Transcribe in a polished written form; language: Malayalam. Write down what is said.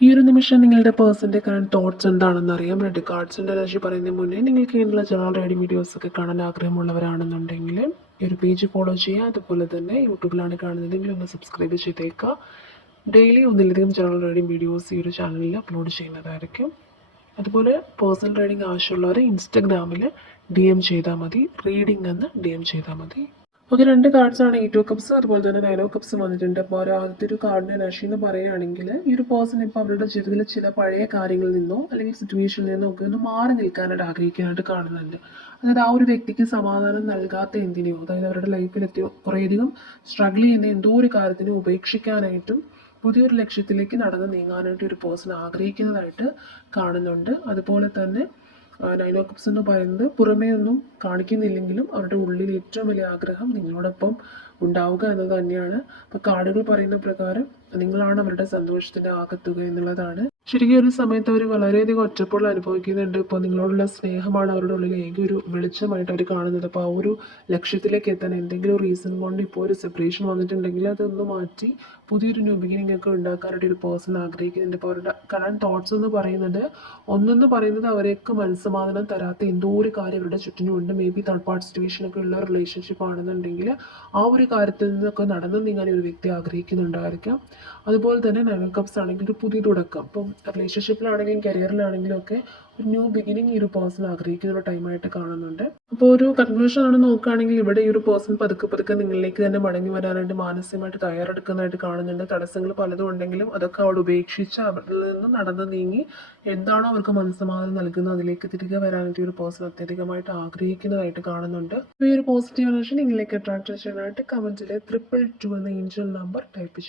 ഈ ഒരു നിമിഷം നിങ്ങളുടെ പേഴ്സൻ്റെ കറണ്ട് തോട്ട്സ് എന്താണെന്ന് അറിയാം. റെഡ് കാർഡ്സിൻ്റെ എനർജി പറയുന്നതിന് മുന്നേ നിങ്ങൾക്ക് ഇതിനുള്ള ജനറൽ റീഡിംഗ് വീഡിയോസൊക്കെ കാണാൻ ആഗ്രഹമുള്ളവരാണെന്നുണ്ടെങ്കിൽ ഈ ഒരു പേജ് ഫോളോ ചെയ്യുക. അതുപോലെ തന്നെ യൂട്യൂബിലാണ് കാണുന്നതെങ്കിൽ ഒന്ന് സബ്സ്ക്രൈബ് ചെയ്തേക്കുക. ഡെയിലി ഒന്നിലധികം ജനറൽ റീഡിംഗ് വീഡിയോസ് ഈ ഒരു ചാനലിൽ അപ്ലോഡ് ചെയ്യുന്നതായിരിക്കും. അതുപോലെ പേഴ്സണൽ റീഡിംഗ് ആവശ്യമുള്ളവർ ഇൻസ്റ്റഗ്രാമിൽ DM ചെയ്താൽ മതി, റീഡിംഗ് എന്ന് DM ചെയ്താൽ മതി. ഓക്കെ, 2 കാർഡ്സാണ് 8 ഓഫ് കപ്സ്, അതുപോലെ തന്നെ 9 ഓഫ് കപ്സ് വന്നിട്ടുണ്ട്. അപ്പോൾ ആദ്യത്തെ ഒരു കാർഡിൻ്റെ എനർജി എന്ന് പറയുകയാണെങ്കിൽ ഈ ഒരു പേഴ്സൺ ഇപ്പോൾ അവരുടെ ജീവിതത്തിലെ ചില പഴയ കാര്യങ്ങളിൽ നിന്നോ അല്ലെങ്കിൽ സിറ്റുവേഷനിൽ നിന്നോ ഒക്കെ ഒന്ന് മാറി നിൽക്കാനായിട്ട് ആഗ്രഹിക്കാനായിട്ട് കാണുന്നുണ്ട്. അതായത് ആ ഒരു വ്യക്തിക്ക് സമാധാനം നൽകാത്ത എന്തിനെയോ, അതായത് അവരുടെ ലൈഫിലെത്തിയോ കുറേയധികം സ്ട്രഗിൾ ചെയ്യുന്ന എന്തോ ഒരു കാര്യത്തിനെ ഉപേക്ഷിക്കാനായിട്ടും പുതിയൊരു ലക്ഷ്യത്തിലേക്ക് നടന്ന് നീങ്ങാനായിട്ട് ഒരു പേഴ്സൺ ആഗ്രഹിക്കുന്നതായിട്ട് കാണുന്നുണ്ട്. അതുപോലെ തന്നെ 9 ഓഫ് കപ്സ് എന്ന് പറയുന്നത് പുറമേ ഒന്നും കാണിക്കുന്നില്ലെങ്കിലും അവരുടെ ഉള്ളിൽ ഏറ്റവും വലിയ ആഗ്രഹം നിങ്ങളോടൊപ്പം ഉണ്ടാവുക എന്നത് തന്നെയാണ്. അപ്പോൾ കാർഡുകൾ പറയുന്ന പ്രകാരം നിങ്ങളാണ് അവരുടെ സന്തോഷത്തിൻ്റെ ആകത്തുക എന്നുള്ളതാണ്. ശരിക്കും ഒരു സമയത്ത് അവർ വളരെയധികം ഒറ്റപ്പെടൽ അനുഭവിക്കുന്നുണ്ട്. ഇപ്പോൾ നിങ്ങളോടുള്ള സ്നേഹമാണ് അവരുടെ ഉള്ളിൽ ഏക ഒരു വെളിച്ചമായിട്ട് അവർ കാണുന്നത്. അപ്പോൾ ആ ഒരു ലക്ഷ്യത്തിലേക്ക് എത്താൻ എന്തെങ്കിലും റീസൺ കൊണ്ട് ഇപ്പോൾ ഒരു സെപ്പറേഷൻ വന്നിട്ടുണ്ടെങ്കിൽ അതൊന്ന് മാറ്റി പുതിയൊരു ന്യൂ ബിഗിനിങ് ഒക്കെ ഉണ്ടാക്കാനായിട്ട് ഒരു പേഴ്സൺ ആഗ്രഹിക്കുന്നുണ്ട്. ഇപ്പോൾ അവരുടെ കറണ്ട് തോട്ട്സ് എന്ന് പറയുന്നത് അവരെയൊക്കെ മനസ്സമാധാനം തരാത്ത എന്തോ ഒരു കാര്യം അവരുടെ ചുറ്റിനുമുണ്ട്. മേ ബി തേർഡ് പാർട്ടി സിറ്റുവേഷനൊക്കെ ഉള്ള റിലേഷൻഷിപ്പ് ആണെന്നുണ്ടെങ്കിൽ ആ ഒരു കാര്യത്തിൽ നിന്നൊക്കെ നടന്നു നീങ്ങാൻ ഒരു വ്യക്തി ആഗ്രഹിക്കുന്നുണ്ടായിരിക്കാം. അതുപോലെ തന്നെ 9 ഓഫ് കപ്സ് ആണെങ്കിൽ ഒരു പുതിയ തുടക്കം, ഇപ്പം റിലേഷൻഷിപ്പിലാണെങ്കിലും കരിയറിലാണെങ്കിലും ഒക്കെ ഒരു ന്യൂ ബിഗിനിങ് ഈ ഒരു പേഴ്സൺ ആഗ്രഹിക്കുന്ന ഒരു ടൈമായിട്ട് കാണുന്നുണ്ട്. അപ്പോൾ ഒരു കൺക്ലൂഷൻ ആണ് നോക്കുകയാണെങ്കിൽ ഇവിടെ ഈ ഒരു പേഴ്സൺ പതുക്കെ പതുക്കെ നിങ്ങളിലേക്ക് തന്നെ മടങ്ങി വരാനായിട്ട് മാനസികമായിട്ട് തയ്യാറെടുക്കുന്നതായിട്ട് കാണുന്നുണ്ട്. തടസ്സങ്ങൾ പലതും ഉണ്ടെങ്കിലും അതൊക്കെ അവൾ ഉപേക്ഷിച്ച് അവരിൽ നിന്ന് നടന്നു നീങ്ങി എന്താണോ അവർക്ക് മനസ്സമാധാനം നൽകുന്നത് അതിലേക്ക് തിരികെ വരാനായിട്ട് ഒരു പേഴ്സൺ അത്യധികമായിട്ട് ആഗ്രഹിക്കുന്നതായിട്ട് കാണുന്നുണ്ട്. അപ്പോൾ ഈ ഒരു പോസിറ്റീവ് എനർജി നിങ്ങളിലേക്ക് അട്രാക്ട് ചെയ്യാനായിട്ട് കമൻറ്റിൽ 222 എന്ന ഏഞ്ചൽ നമ്പർ ടൈപ്പ് ചെയ്യും.